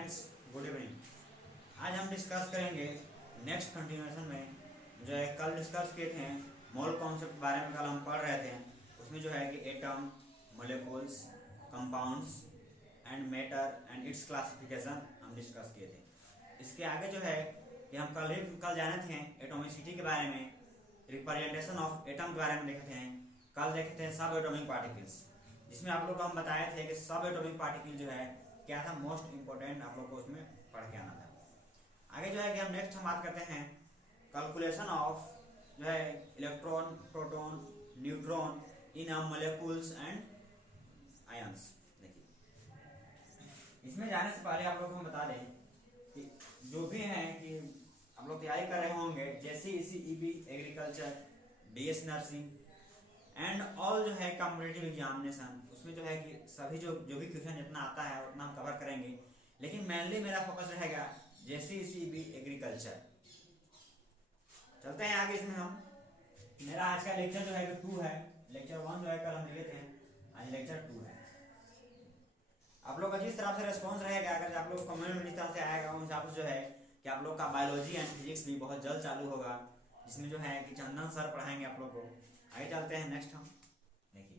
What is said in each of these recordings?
Friends, good evening. आज हम discuss करेंगे नेक्स्ट कंटिन्यूएशन में जो है कल डिस्कस किए थे मोल कॉन्सेप्ट के बारे में। कल हम पढ़ रहे थे, उसमें जो है कि atom, molecules, compounds and matter and it's classification हम डिस्कस किए थे। इसके आगे जो है कि हम कल जाने थे एटॉमिसिटी के बारे में, रिप्रेजेंटेशन ऑफ एटम के बारे में देखे थे। कल देखे थे सब एटॉमिक पार्टिकल्स, जिसमें आप लोग को हम बताए थे कि सब एटॉमिक पार्टिकल जो है क्या था, मोस्ट इंपोर्टेंट आप लोग को उसमें पढ़ के आना था। आगे जो है कि हम नेक्स्ट बात करते हैं कैलकुलेशन ऑफ जो है electron, proton, neutron in molecules and ions. देखिए, इसमें जाने से पहले आप लोग को हम बता दें कि जो भी है कि आप लोग तैयारी कर रहे होंगे जैसे ECE agriculture, DS nursing and all जो है कॉम्पिटिटिव एग्जामिनेशन, उसमें जो है कि सभी जो भी क्वेश्चन जितना आता है उतना हम कवर करेंगे। लेकिन मेनली मेरा फोकस रहेगा जैसे ECE एग्रीकल्चर। चलते हैं आगे। इसमें हम मेरा आज का लेक्चर जो है 2 है। लेक्चर 1 जो है कल हम लिए थे, आज लेक्चर 2 है। आप लोग का जिस तरह से रेस्पॉन्स रहेगा, अगर आप लोग कमेंट में जिस तरह से आएगा उस हिसाब से जो है कि आप लोग का बायोलॉजी एंड फिजिक्स भी बहुत जल्द चालू होगा, जिसमें जो है कि चंदन सर पढ़ाएंगे आप लोग को। आगे चलते हैं नेक्स्ट। हम देखिए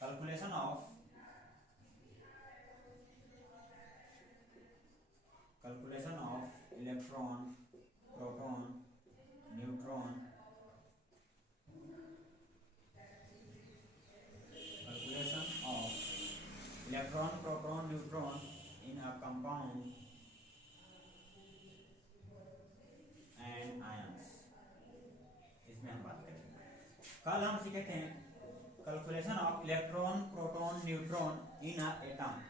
calculation of electron, proton, neutron, calculation of electron, proton, neutron in a compound and ions, इसमें हम बात करेंगे। कल हम सीखे थे calculation of electron, proton, neutron in a atom.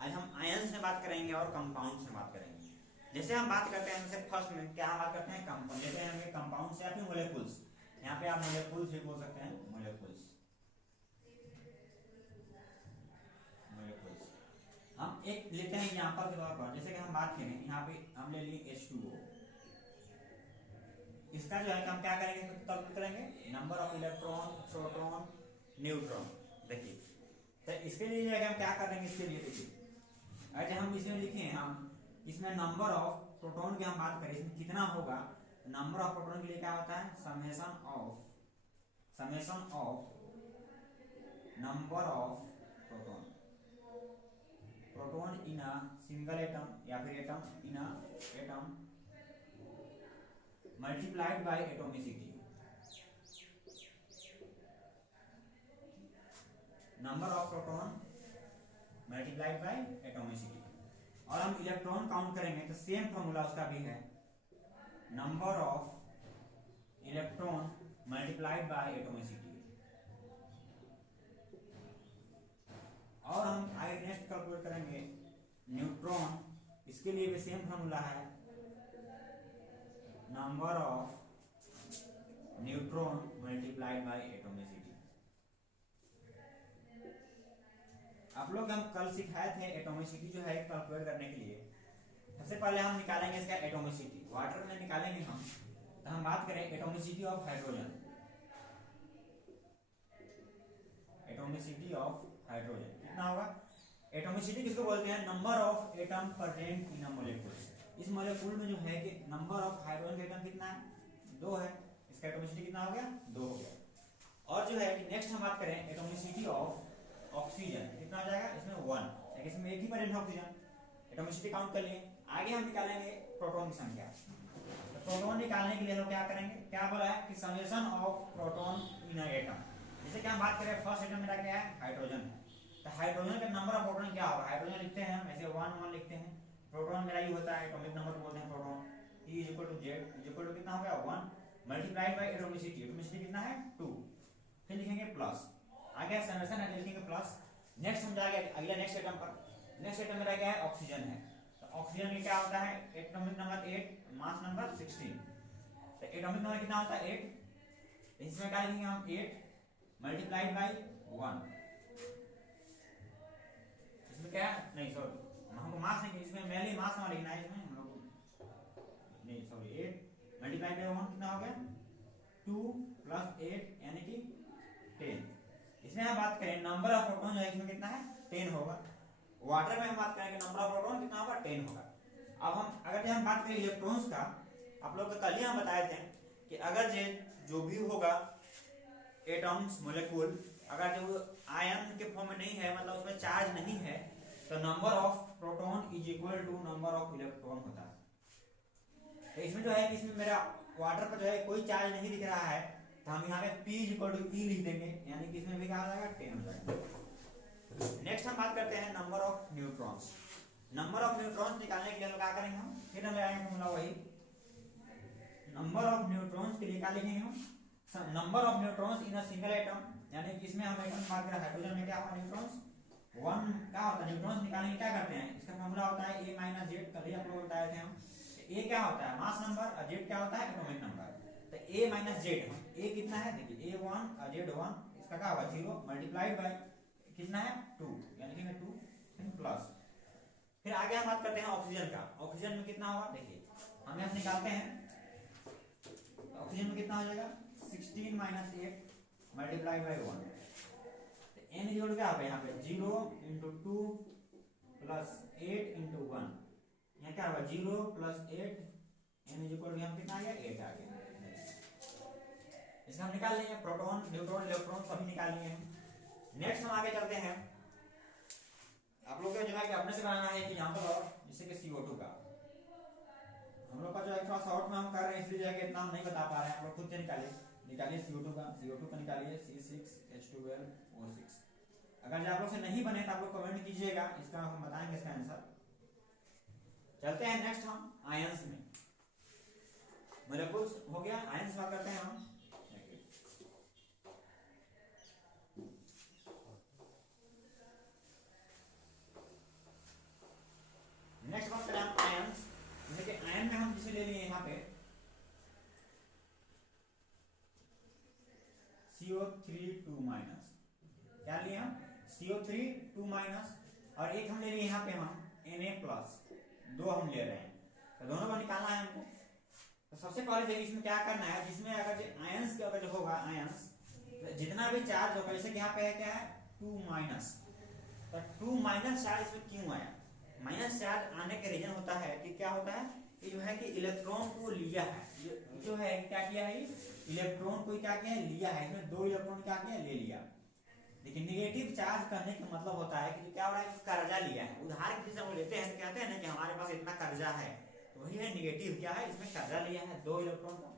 आज हम आयंस में बात करेंगे और कंपाउंड्स में बात करेंगे। जैसे हम बात करते हैं जैसे फर्स्ट में क्या हम बात करते हैं, कंपाउंड। जैसे हमें कंपाउंड से या फिर मोलिक्यूल्स, यहाँ पे आप मोलिक्यूल्स भी बोल सकते हैं, मोलिक्यूल्स। हम एक लेते हैं एग्जांपल के तौर पर, जैसे कि हम बात करें यहाँ पे हम ले लिए H2O। इसका जो है हम क्या करेंगे, तब करेंगे number of electron, proton, neutron. देखिए तो इसके लिए जो है हम क्या करेंगे, इसके लिए देखिए अगर हम इसमें लिखे हम इसमें नंबर ऑफ प्रोटॉन की हम बात करें, इसमें कितना होगा, नंबर ऑफ प्रोटॉन के लिए क्या होता है, summation of number of proton in a single atom या फिर atom in a atom multiplied by atomicity. Number of proton multiplied by atomicity. और हम इलेक्ट्रॉन काउंट करेंगे तो सेम फॉर्मूला उसका भी है, number of electron multiplied by atomicity. और हम आगे नेक्स्ट कैलकुलेट करेंगे न्यूट्रॉन, इसके लिए भी सेम फॉर्मूला है, number of neutron multiplied by atomicity. आप लोग हम कल सिखाए थे एटोमिसिटी जो है कैलकुलेट करने के लिए। सबसे पहले हम निकालेंगे इसका एटोमिसिटी, वाटर में निकालेंगे हम। तो हम बात करें atomicity of hydrogen. Atomicity of hydrogen कितना होगा, एटोमिसिटी किसको बोलते हैं, number of atom present in a molecule. इस मॉलिक्यूल में जो है कि नंबर ऑफ हाइड्रोजन के एटम कितना है, 2 है। इसका एटोमिसिटी कितना हो गया, 2 हो गया। और जो है कि नेक्स्ट हम बात करें एटोमिसिटी ऑफ ऑक्सीजन, कितना हो जाएगा, इसमें 1, इसमें एक ही प्रेजेंट ऑक्सीजन। एटोमिसिटी काउंट कर लिए। आगे हम निकालेंगे प्रोटॉन की संख्या। तो प्रोटॉन निकालने के लिए हम क्या करेंगे, क्या बोला है कि summation of proton in a atom. जैसे कि हम बात करें फर्स्ट एटम मेरा क्या है, हाइड्रोजन है। तो हाइड्रोजन का नंबर ऑफ प्रोटॉन क्या होगा, हाइड्रोजन लिखते हैं हम ऐसे 1 लिखते हैं। प्रोटॉन मेरा ये होता है एटॉमिक नंबर बोलते हैं प्रोटॉन, E = Z कितना हो गया, 1 मल्टीप्लाइड बाय एटोमिसिटी। एटोमिसिटी कितना है, 2। फिर लिखेंगे प्लस, आगे समेशन है लिखेंगे प्लस। नेक्स्ट हम जाएंगे अगले नेक्स्ट एटम पर। नेक्स्ट एटम मेरा क्या है, ऑक्सीजन है। तो ऑक्सीजन में क्या होता है, एटॉमिक नंबर 8, मास नंबर 16। तो एटॉमिक नंबर कितना होता है, 8। इसमें क्या लिखेंगे हम, 8 मल्टीप्लाइड बाय 1। इसमें क्या है, नहीं सॉरी हमको मास नहीं, इसमें मेनली मास ना लिखना है, इसमें हम लोग नहीं सॉरी 8 मल्टीप्लाइड बाय 1 कितना हो गया, 2 + 8 यानी कि 10। इसमें हम बात करें नंबर ऑफ प्रोटॉन जो है इसमें कितना है, 10 होगा। वाटर में हम बात करेंगे नंबर ऑफ प्रोटॉन कितना होगा 10 होगा। अब हम अगर हम बात करें इलेक्ट्रॉन्स का, आप लोग को कल ही हम बताए थे कि अगर जो भी होगा एटम्स मोलिक्यूल अगर जो आयन के फॉर्म में नहीं है, मतलब उसमें चार्ज नहीं है, तो number of proton is equal to number of electron होता है। तो इसमें जो है कि इसमें मेरा वाटर पर जो है कोई चार्ज नहीं दिख रहा है, तो हम यहाँ पे P is equal to E लिख देंगे, यानी कि इसमें भी कहा जाएगा 10 हो जाएगा। नेक्स्ट हम बात करते हैं number of neutrons. Number of neutrons निकालने के लिए हम क्या करेंगे, हम फिर हम लगाएंगे फॉर्मूला वही नंबर ऑफ न्यूट्रॉन्स के लिए क्या लिखेंगे हम, number of neutrons in a single atom, यानी कि इसमें हम एटम बात करें हाइड्रोजन में क्या होगा न्यूट्रॉन्स 1 क्या होता है, न्यूट्रॉन्स निकालने के क्या करते हैं, इसका फॉर्मूला होता है A माइनस जेड, कल ही आप लोग बताए थे हम। A क्या होता है मास नंबर और जेड क्या होता है एटॉमिक नंबर। तो A माइनस जेड, A कितना है देखिए A1 और Z1, इसका क्या होगा 0 मल्टीप्लाइड बाय कितना है 2, यानी कि 2 प्लस। फिर आगे हम बात करते हैं ऑक्सीजन का। ऑक्सीजन में कितना होगा देखिए, हम यहाँ निकालते हैं ऑक्सीजन में कितना हो जाएगा 16 माइनस 8 मल्टीप्लाइड बाई 1। तो n इक्वल क्या होगा यहाँ पे 0 इंटू 2 प्लस 8 इंटू 1, यहाँ क्या होगा 0 प्लस 8, n इक्वल यहाँ कितना आ गया 8 आ गया। इसका हम निकाल लेंगे प्रोटॉन न्यूट्रॉन इलेक्ट्रॉन सभी निकाल लेंगे। नेक्स्ट हम आगे चलते हैं, आप लोग जो है कि अपने से बनाना है कि यहाँ पर जैसे कि CO2 का हम लोग का जो है थोड़ा शॉर्ट में हम कर रहे हैं, इसलिए जो है कि इतना हम नहीं बता पा रहे हैं, आप लोग खुद से निकालिए CO2 का निकालिए C6H12O6। अगर आप लोग से नहीं बने तो आप लोग कमेंट कीजिएगा, इसका हम बताएंगे इसका आंसर। चलते हैं नेक्स्ट हम आयंस में, मोलेक्युल्स हो गया, आयंस बात करते हैं हम। नेक्स्ट बात करें हम आयंस, जैसे कि आयन में हम जिसे ले लिए यहाँ पे CO3 माइनस, क्या लिए हम CO3 माइनस, और एक हम ले लिए यहाँ पे हम Na प्लस, 2 हम ले रहे हैं, तो दोनों को निकालना है हमको। तो सबसे पहले देखिए इसमें क्या करना है, जिसमें अगर जो आयंस का अगर जो होगा आयंस जितना भी चार्ज होगा, जैसे कि यहाँ पे है क्या है 2 माइनस, तो 2 माइनस चार्ज इसमें क्यों आया, माइनस चार्ज आने का रीजन होता है कि क्या होता है कि जो है कि इलेक्ट्रॉन को लिया है, जो है क्या किया है इलेक्ट्रॉन को क्या किया है लिया है, इसमें 2 इलेक्ट्रॉन क्या किया ले लिया। लेकिन नेगेटिव चार्ज करने का मतलब होता है कि क्या हो रहा है कर्जा लिया है, उधार किसी से लेते हैं तो कहते हैं ना कि हमारे पास इतना कर्जा है, तो वही है नेगेटिव क्या है, इसमें कर्जा लिया है 2 इलेक्ट्रॉन का,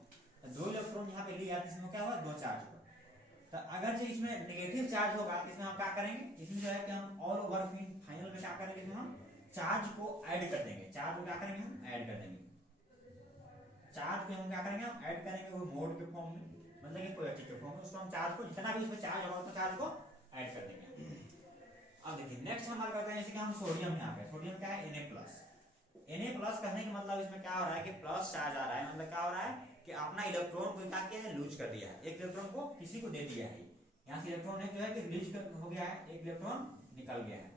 2 इलेक्ट्रॉन यहाँ पे लिया, इसमें क्या हुआ 2 चार्ज होगा। तो अगर जो इसमें नेगेटिव चार्ज होगा इसमें हम क्या करेंगे, इसमें जो है कि हम ऑल ओवर फाइनल में क्या करेंगे, इसमें हम चार्ज को ऐड कर देंगे, चार्ज को क्या करेंगे हम ऐड कर देंगे, चार्ज को हम क्या करेंगे हम ऐड करेंगे वो मोड के फॉर्म में, मतलब कि पॉजिटिव के फॉर्म में, उसको हम चार्ज को जितना भी उसमें चार्ज होगा उतना चार्ज को ऐड कर देंगे। अब देखिए नेक्स्ट हम बात करते हैं, जैसे कि हम सोडियम यहाँ पे, सोडियम क्या है Na+ करने का मतलब इसमें क्या हो रहा है कि प्लस चार्ज आ रहा है, मतलब क्या हो रहा है कि अपना इलेक्ट्रॉन को क्या किया है लूज कर दिया है, एक इलेक्ट्रॉन को किसी को दे दिया है, यहाँ से इलेक्ट्रॉन जो है कि रिलीज हो गया है, एक इलेक्ट्रॉन निकल गया है।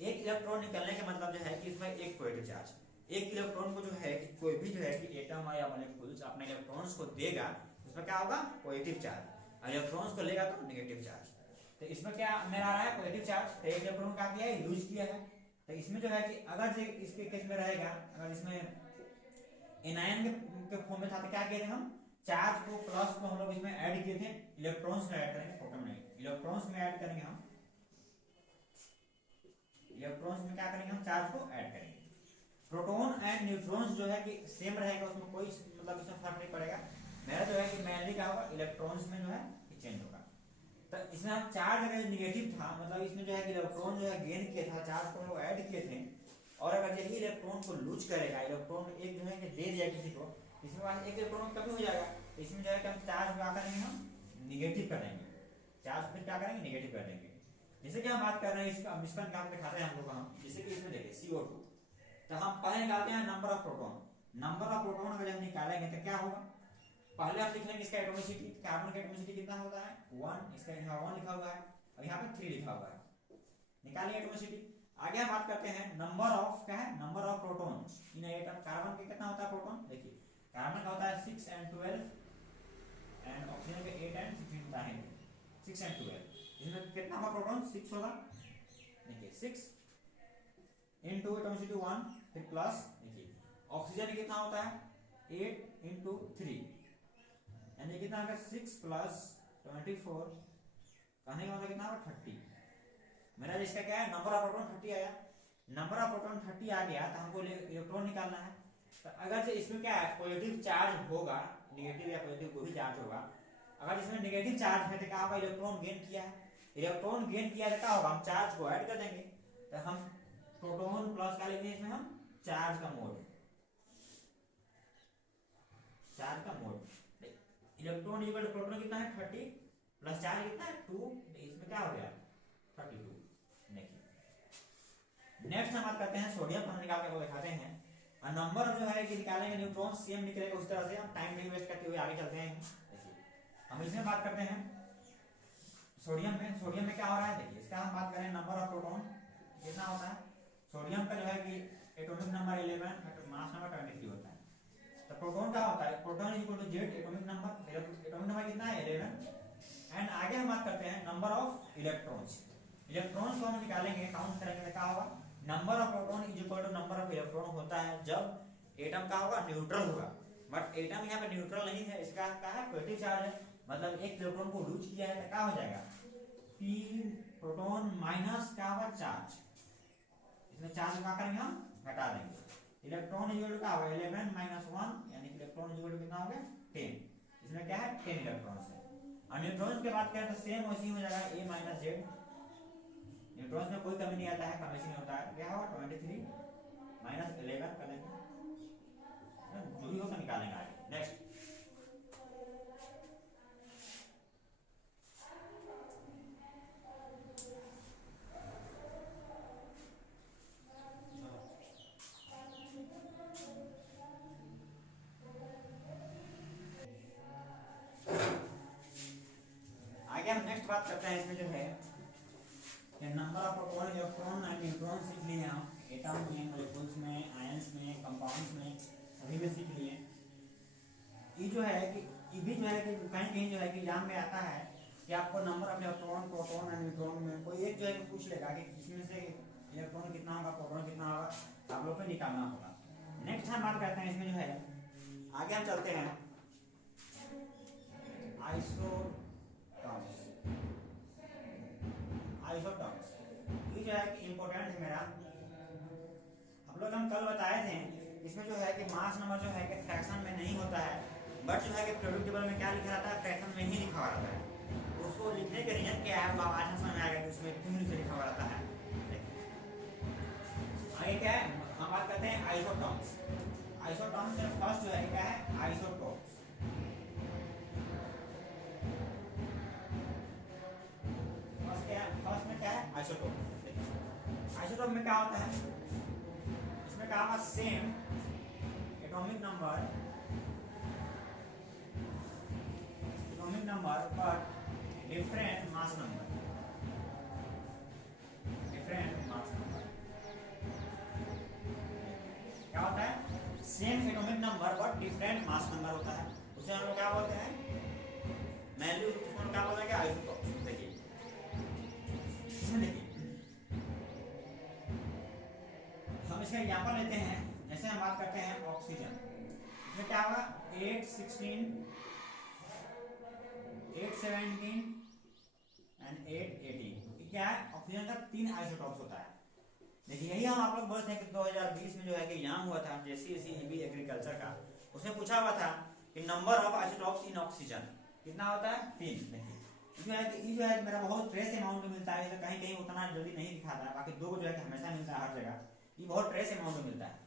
एक इलेक्ट्रॉन निकलने का मतलब जो है कि इसमें एक पॉजिटिव चार्ज, एक इलेक्ट्रॉन को जो है कि कोई भी जो है कि एटम या मॉलिक्यूल्स अपने इलेक्ट्रॉन्स को देगा, उसमें क्या होगा पॉजिटिव चार्ज, और इलेक्ट्रॉन्स को लेगा तो नेगेटिव चार्ज। तो इसमें क्या मेरा आ रहा है पॉजिटिव चार्ज, तो एक इलेक्ट्रॉन क्या किया है लूज किया है। तो इसमें जो है कि अगर इसके केस में रहेगा, अगर इसमें एनायन के फॉर्म में था तो क्या किए थे हम चार्ज को प्लस को हम लोग इसमें ऐड किए थे, इलेक्ट्रॉन्स में ऐड करेंगे, प्रोटॉन नहीं, इलेक्ट्रॉन्स में ऐड करेंगे हम, इलेक्ट्रॉन्स में क्या करेंगे हम चार्ज को ऐड करेंगे। प्रोटॉन एंड न्यूट्रॉन्स जो है कि सेम रहेगा, उसमें कोई मतलब इसमें फर्क नहीं पड़ेगा। मेरा जो है कि मेनली क्या होगा इलेक्ट्रॉन्स में जो है चेंज होगा। तो इसमें हम चार्ज अगर नेगेटिव था, मतलब इसमें जो है कि इलेक्ट्रॉन जो है गेन किया था, चार्ज को हम लोग ऐड किए थे, और अगर यही इलेक्ट्रॉन को लूज करेगा, इलेक्ट्रॉन एक जो है कि दे दिया किसी को, इसमें पास एक इलेक्ट्रॉन कमी हो जाएगा, तो इसमें जो है कि हम चार्ज क्या करेंगे हम निगेटिव कर देंगे, चार्ज फिर क्या करेंगे निगेटिव कर देंगे। जैसे कि हम बात कर रहे हैं इसका मिश्रण काम दिखाते हैं हम लोग, हम जैसे कि इसमें देखिए CO2, तो हम पहले निकालते हैं number of proton, number of proton अगर हम निकालेंगे तो क्या होगा, पहले आप लिख लेंगे इसका एटॉमिसिटी, कार्बन का एटॉमिसिटी कितना होता है 1, इसका यहाँ 1 लिखा हुआ है और यहाँ पे 3 लिखा हुआ है, निकालिए एटॉमिसिटी। आगे हम बात करते हैं नंबर ऑफ क्या है number of proton in atom, carbon का कितना होता है प्रोटॉन, देखिए कार्बन का होता है 6 and 12 एंड ऑक्सीजन का 8 and 16 होता है, 6 and 12, इसमें कितना होगा प्रोटॉन 6 होगा, देखिए 6 इंटू एटॉमिसिटी 1 फिर प्लस, देखिए ऑक्सीजन कितना होता है 8 इंटू 3 यानी कितना होगा 6 प्लस 24 कहने का मतलब कितना होगा 30। मेरा इसका क्या है नंबर ऑफ प्रोटॉन 30 आया, नंबर ऑफ प्रोटॉन 30 आ गया तो हमको इलेक्ट्रॉन निकालना है। तो अगर से इसमें क्या है पॉजिटिव चार्ज होगा, नेगेटिव या पॉजिटिव कोई भी चार्ज होगा, अगर इसमें नेगेटिव चार्ज है तो क्या होगा इलेक्ट्रॉन गेन किया है, इलेक्ट्रॉन गेन किया तो क्या होगा हम चार्ज को ऐड कर देंगे। तो हम प्रोटॉन प्लस क्या लेंगे इसमें हम चार्ज का मोड, चार्ज का mode electron equal to proton कितना है 30 प्लस चार्ज कितना है 2, इसमें क्या हो गया 32। देखिए नेक्स्ट हम बात करते हैं सोडियम को हम निकाल के दिखाते हैं और नंबर जो है कि निकालेंगे न्यूट्रॉन सेम निकलेगा उस तरह से, हम टाइम नहीं वेस्ट करते हुए आगे चलते हैं। देखिए हम इसमें बात करते हैं सोडियम में, सोडियम में क्या हो रहा है देखिए इसका हम बात करें नंबर ऑफ प्रोटॉन कितना होता है, सोडियम का जो है कि एटॉमिक नंबर 11 मास नंबर 23 होता है। तो प्रोटॉन क्या होता है proton is equal to Z atomic number कितना है 11 एंड आगे हम बात करते हैं नंबर ऑफ इलेक्ट्रॉन्स, इलेक्ट्रॉन्स को हम निकालेंगे काउंट करेंगे तो क्या होगा number of proton is equal to number of electron होता है जब एटम का होगा न्यूट्रल होगा, बट एटम यहाँ पे न्यूट्रल नहीं है, इसका क्या है पॉजिटिव चार्ज है, मतलब एक इलेक्ट्रॉन को लूज किया है तो क्या हो जाएगा p प्रोटॉन माइनस क्या होगा चार्ज, इसमें चार्ज क्या करेंगे हम घटा देंगे, इलेक्ट्रॉन इक्वल टू क्या होगा 11 माइनस 1 यानी इलेक्ट्रॉन इक्वल टू कितना हो गया 10, इसमें क्या है 10 इलेक्ट्रॉन्स है। और न्यूट्रॉन्स की बात करें तो सेम वैसे ही हो जाएगा a माइनस जेड, न्यूट्रॉन्स में कोई कमी नहीं आता है, कमी नहीं होता है, क्या होगा 23 माइनस 11 कर देंगे, जो भी होगा निकालेंगे आगे। नेक्स्ट आगे हम नेक्स्ट बात करते हैं इसमें जो है number of proton electron and neutron सीख लिए हम, एटम में मॉलिक्यूल्स में आयंस में कंपाउंड्स में सभी में सीख लिए। ये जो है कि ये भी जो है कि कहीं कहीं जो है कि एग्जाम में आता है कि आपको number of electron proton and neutron में कोई एक जो है पूछ लेगा कि इसमें से इलेक्ट्रॉन कितना होगा प्रोटॉन कितना होगा, आप लोग को निकालना होगा। नेक्स्ट हम बात करते हैं इसमें जो है आगे हम चलते हैं आइसोटॉप्स, आइसोटॉप्स ये जो है कि इंपॉर्टेंट है मेरा, आप लोग हम कल बताए थे इसमें जो है कि मास नंबर जो है कि फ्रैक्शन में नहीं होता है, बट जो है कि पीरियोडिक टेबल में क्या लिखा रहता है फ्रैक्शन में ही लिखा हुआ रहता है, उसको लिखने का रीजन क्या है वो आज समझ में आएगा कि उसमें क्यों नीचे लिखा हुआ रहता है। आगे क्या है हम बात करते हैं आइसोटॉप्स, आइसोटॉप्स में फर्स्ट जो है क्या है आइसोटॉप्स, फर्स्ट में क्या है आइसोटॉप, आइसोटॉप में क्या होता है इसमें क्या होगा same atomic number but different mass number, different mass number क्या होता है same atomic number but different mass number होता है, उसे हम लोग क्या बोलते हैं मेनली उसको क्या बोलते हैं आइसोटॉप्स। देखिए हम इसका एग्जांपल लेते हैं, जैसे हम बात करते हैं ऑक्सीजन, इसमें क्या होगा 816 817 एंड 818 क्या है ऑक्सीजन का 3 आइसोटॉप्स होता है। देखिए यही हम आप लोग बोलते हैं कि 2020 में जो है कि एग्जाम हुआ था JCEB एग्रीकल्चर का, उसमें पूछा हुआ था कि number of isotopes in oxygen कितना होता है 3। देखिए जो है कि मेरा बहुत ट्रेस अमाउंट में मिलता है, कहीं कहीं उतना जल्दी नहीं दिखाता है, बाकी दो को जो है कि हमेशा मिलता है हर जगह, ये बहुत ट्रेस अमाउंट में मिलता है।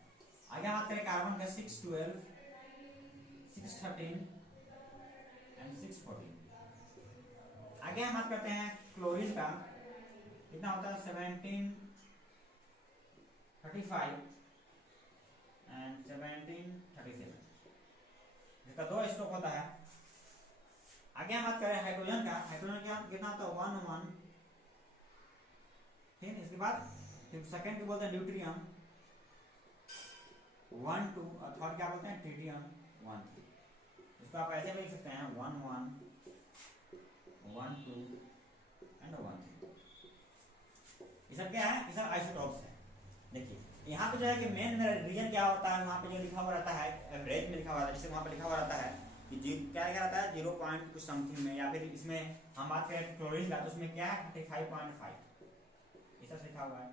आगे हम बात करें कार्बन का 612 613 एंड 614। आगे हम बात करते हैं क्लोरीन का कितना होता है 1735 एंड 1737, इसका 2 स्टॉक होता है। आगे हम बात करें हाइड्रोजन का, हाइड्रोजन का कितना होता है 1 1, ठीक, इसके बाद फिर सेकंड को बोलते हैं ड्यूटेरियम 1 2 और थर्ड क्या बोलते हैं ट्रिटियम 1 3, इसको आप ऐसे लिख सकते हैं 1 1 1 2 एंड 1 3। ये सब क्या है ये सब आइसोटॉप्स है। देखिए जो है कि मेन रीजन क्या होता है, वहाँ पे जो लिखा हुआ रहता है एवरेज में लिखा हुआ रहता है, जैसे वहाँ पे लिखा हुआ रहता है कि जी क्या रहता है 0 पॉइंट कुछ समथिंग में, या फिर इसमें हम बात करें क्लोरीन का तो उसमें क्या है 35.5 ऐसा लिखा हुआ है।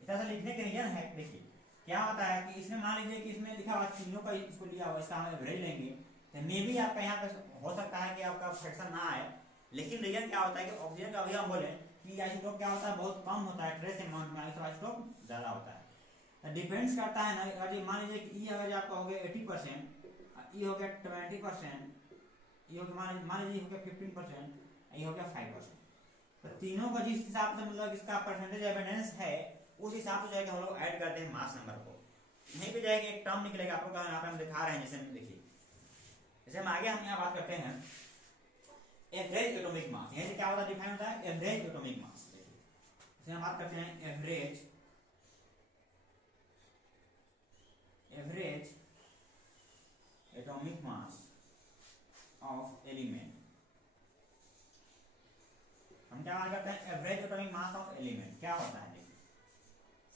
इस तरह से लिखने के रीजन है, देखिए क्या होता है कि इसमें मान लीजिए कि इसमें लिखा हुआ तीनों का इसको लिया हुआ, इसका हम एवरेज लेंगे तो मे भी आपका यहाँ पे हो सकता है कि आपका फ्रैक्शन ना आए, लेकिन रीजन क्या होता है कि ऑक्सीजन का अभी हम बोले कि आइसोटोप क्या होता है बहुत कम होता है, ट्रेस अमाउंट में आइसोटोप ज्यादा होता है। डिपेंड्स करता है ना, अगर मान लीजिए कि ई अगर आपका हो गया 80%, ई हो गया 20%, ई हो गया मान लीजिए हो गया 15%, ई हो गया 5%, तो तीनों का जिस हिसाब से मतलब इसका परसेंटेज एविडेंस है उस हिसाब से जो है कि हम लोग ऐड करते हैं मास नंबर को। यहीं पे जाएगा एक टर्म निकलेगा, आपको यहाँ पे हम दिखा रहे हैं, जैसे देखिए जैसे हम आगे हम यहाँ बात करते हैं एवरेज एटॉमिक मास, यहीं से क्या होता है डिफाइन होता है एवरेज एटॉमिक मास। जैसे हम बात करते हैं average atomic mass of element, हम क्या बात करते हैं average atomic mass of element क्या होता है, देखिए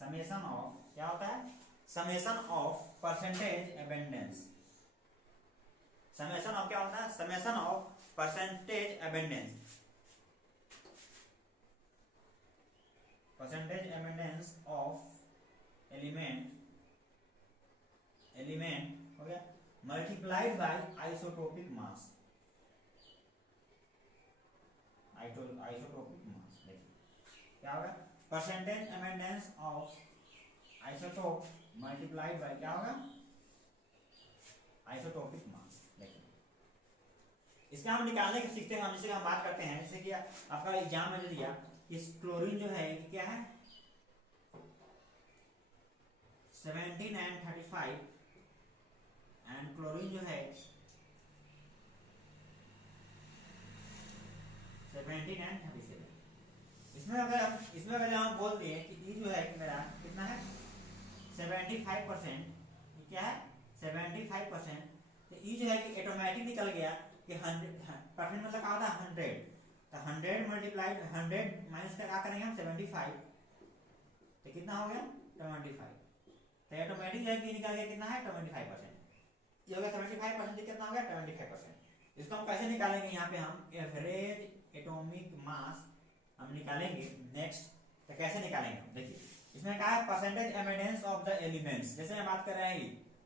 समेशन ऑफ क्या होता है, summation of percentage abundance, summation of क्या होता है, summation of percentage abundance, percentage abundance of element हो गया multiplied by isotopic mass, isotopic mass. देखिए क्या होगा percentage abundance of isotope multiplied by क्या होगा आइसोटोपिक मास। देखिए इसका हम निकालने के सीखते हैं, हम जैसे हम बात करते हैं, जैसे कि आपका एग्जाम में दिया कि क्लोरीन जो है क्या है 17 and 35 एंड क्लोरीन जो है 17 and 37, इसमें अगर हम बोल दिए कि ई जो है कि मेरा कितना है 75%, क्या है 75%, तो ई जो है कि ऑटोमेटिक निकल गया कि 100% मतलब क्या होता है 100, तो 100 मल्टीप्लाइड 100 माइनस का क्या करेंगे हम 75, तो कितना हो गया 25, तो ऑटोमेटिक जो है कि निकल गया कितना है 25%, ये हो गया 75%, कितना हो गया 25%। इसको हम कैसे निकालेंगे, यहाँ पे हम एवरेज एटॉमिक मास हम निकालेंगे नेक्स्ट, तो कैसे निकालेंगे हम देखिए इसमें क्या है percentage evidence of the elements, जैसे हम बात कर रहे हैं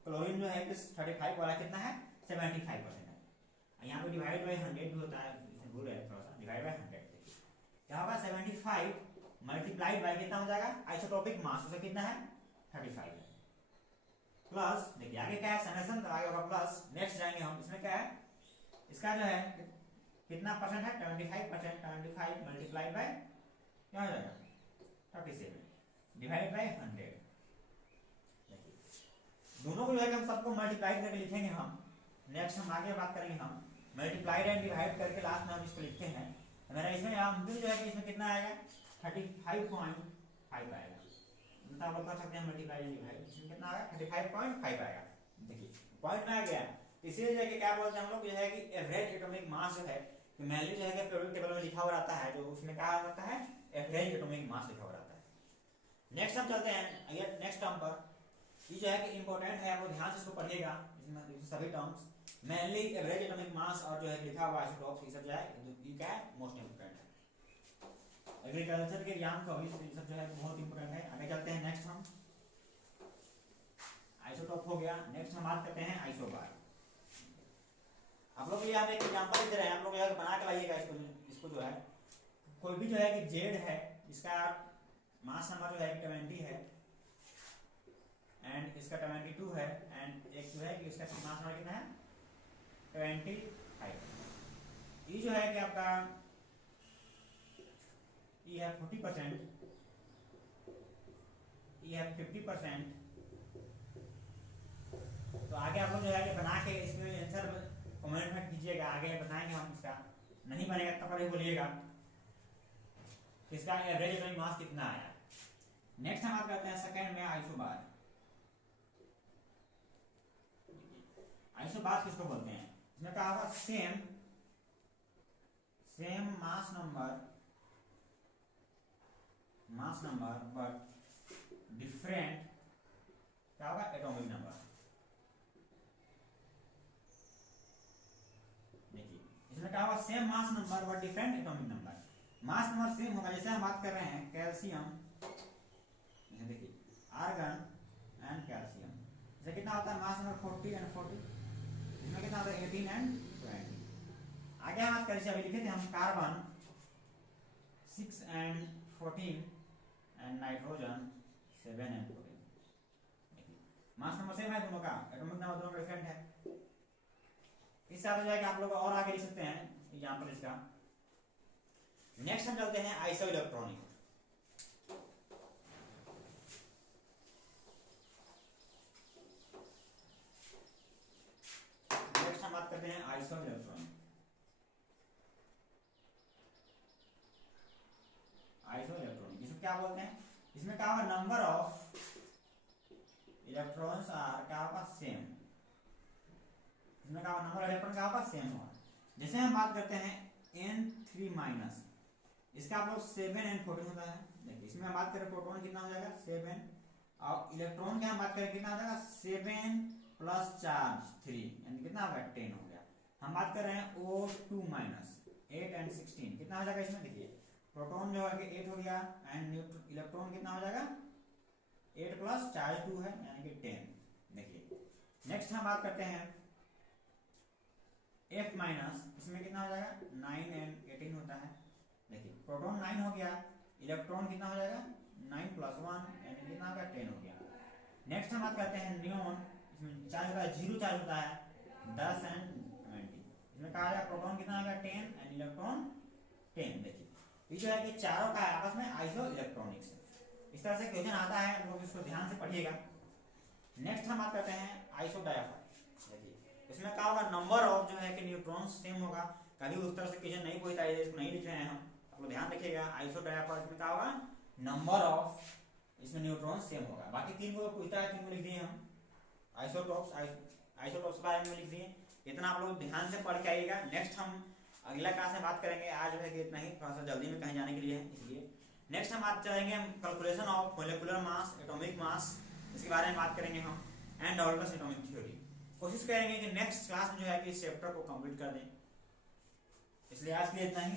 क्लोरीन जो है कि 35 वाला कितना है 75% है, यहाँ पे डिवाइड बाय 100 भी होता है, भूल है थोड़ा सा, डिवाइड बाय 100 क्या होगा 75 मल्टीप्लाइड बाय कितना हो जाएगा आइसोटोपिक मास, उसे कितना है 35 है, प्लस देखिए आगे क्या है समेशन, तो आगे होगा प्लस, नेक्स्ट जाएंगे हम, इसमें क्या है इसका जो है कितना परसेंट है 25%, 25 मल्टीप्लाइड बाय क्या हो जाएगा 37 डिवाइड बाय 100। देखिए दोनों को जो है कि हम सबको मल्टीप्लाई करके लिखेंगे हम, नेक्स्ट हम आगे बात करेंगे हम मल्टीप्लाइड एंड डिवाइड करके लास्ट में हम इसको लिखते हैं, मेरा इसमें हम जो है कि इसमें कितना आएगा 35.5 आएगा, मतलब आप लोग कर सकते हैं मल्टीप्लाई एंड डिवाइड, इसमें कितना आएगा 35.5 आएगा। देखिए पॉइंट में आ गया, इसीलिए जो है कि क्या बोलते हैं हम लोग जो है कि एवरेज एटॉमिक मास जो है कि मैंने जो है कि पीरियोडिक टेबल में लिखा हुआ रहता है, जो उसमें क्या रहता है एवरेज एटॉमिक मास लिखा हुआ रहता है। नेक्स्ट हम चलते हैं अगर नेक्स्ट टर्म पर, ये जो है कि इंपॉर्टेंट है, आप लोग ध्यान से इसको पढ़िएगा, इसमें सभी terms mainly average atomic mass और जो है लिखा हुआ आइसोटोप्स ये सब जो है ये क्या है मोस्ट इंपोर्टेंट है, एग्रीकल्चर के एग्जाम को भी ये सब जो है बहुत इंपोर्टेंट है। आगे चलते हैं नेक्स्ट हम आइसोटोप हो गया, नेक्स्ट हम बात करते हैं आइसोबार। आप लोग यहाँ पे एक एग्जांपल दे रहे हैं, आप लोग यहाँ बना के लाइएगा इसको जो है कोई भी जो है कि जेड है, इसका मास नंबर जो है 20 है एंड इसका 22 है, एंड एक जो है कि इसका मास नंबर कितना है 25, ये जो है कि आपका ये है 40%, ये है 50%, तो आगे आप लोग जो है कि बना के इसमें आंसर कमेंट में कीजिएगा, आगे बताएंगे हम, इसका नहीं बनेगा तब पर बोलिएगा इसका एवरेज एटॉमिक मास कितना आया। नेक्स्ट हम बात करते हैं सेकंड में आइसोबार। आइसोबार किसको बोलते हैं, इसमें क्या होगा same mass number but different होगा एटॉमिक नंबर। देखिए इसमें क्या होगा same mass number but different atomic number. Mass number same होगा, जैसे हम बात कर रहे हैं कैल्शियम, देखिए आर्गन एंड कैल्शियम, जैसे कितना होता है मास नंबर 40 एंड 40, इसमें कितना होता है 18 एंड 20। आगे हम बात करें, अभी लिखे थे हम carbon 6 and 14 and nitrogen 7 and 14। Mass number same है दोनों का, एटॉमिक नंबर दोनों का डिफरेंट है। इस हिसाब से जो है कि आप लोग और आगे लिख सकते हैं एग्जांपल इसका। नेक्स्ट हम चलते हैं आइसो इलेक्ट्रॉनिक। नेक्स्ट हम बात करते हैं आइसो इलेक्ट्रॉनिक। आइसो इलेक्ट्रॉनिक इसमें क्या बोलते हैं, इसमें क्या होगा नंबर ऑफ इलेक्ट्रॉन्स आर क्या होगा सेम, इसमें क्या होगा नंबर ऑफ इलेक्ट्रॉन क्या होगा सेम होगा। जैसे हम बात करते हैं N3 माइनस, इसका आप लोग 7 एंड 14 होता है। देखिए इसमें हम बात करें प्रोटॉन कितना हो जाएगा 7, और इलेक्ट्रॉन की हम बात करें कितना हो जाएगा 7 प्लस चार्ज 3 यानी कितना होगा 10 हो गया। हम बात कर रहे हैं O2 माइनस 8 एंड 16 कितना हो जाएगा, इसमें देखिए प्रोटॉन जो है कि 8 हो गया एंड इलेक्ट्रॉन कितना हो जाएगा 8 प्लस चार्ज 2 है यानी कि 10। देखिए नेक्स्ट हम बात करते हैं F माइनस, इसमें कितना हो जाएगा 9 एंड 18 होता है। देखिए प्रोटॉन 9 हो गया, इलेक्ट्रॉन कितना हो जाएगा 9 प्लस 1 यानी कितना होगा 10 हो गया। नेक्स्ट हम बात करते हैं नियॉन, इसमें चार्ज होता है 0 चार्ज होता है 10 एंड 20, इसमें कहा जाएगा प्रोटॉन कितना होगा 10 एंड इलेक्ट्रॉन 10। देखिए ये जो है कि चारों का आपस में आइसो इलेक्ट्रॉनिक्स है। इस तरह से क्वेश्चन आता है, लोग इसको ध्यान से पढ़िएगा। नेक्स्ट हम बात करते हैं आइसो डायफाइल। देखिए इसमें क्या होगा नंबर ऑफ जो है कि न्यूट्रॉन्स सेम होगा। कभी उस तरह से क्वेश्चन नहीं पूछता है, इसको नहीं लिख रहे हैं हम, आपको ध्यान रखिएगा। आइसो डायफाइल इसमें क्या होगा नंबर ऑफ, इसमें न्यूट्रॉन सेम होगा। बाकी 3 को पूछता है 3 को लिख दिए हम। आइसोटॉप्स आइसोटॉप्स के बारे में लिख दिए, इतना आप लोग ध्यान से पढ़ के आइएगा। नेक्स्ट हम अगला क्लास में बात करेंगे, आज जो है कि इतना ही, थोड़ा सा जल्दी में कहीं जाने के लिए है इसलिए। नेक्स्ट हम बात करेंगे calculation of molecular mass, atomic mass, इसके बारे में बात करेंगे हम, एंड ऑर्डर्स एटॉमिक थ्योरी। कोशिश करेंगे कि नेक्स्ट क्लास में जो है कि इस चैप्टर को कंप्लीट कर दें। इसलिए आज के लिए इतना ही।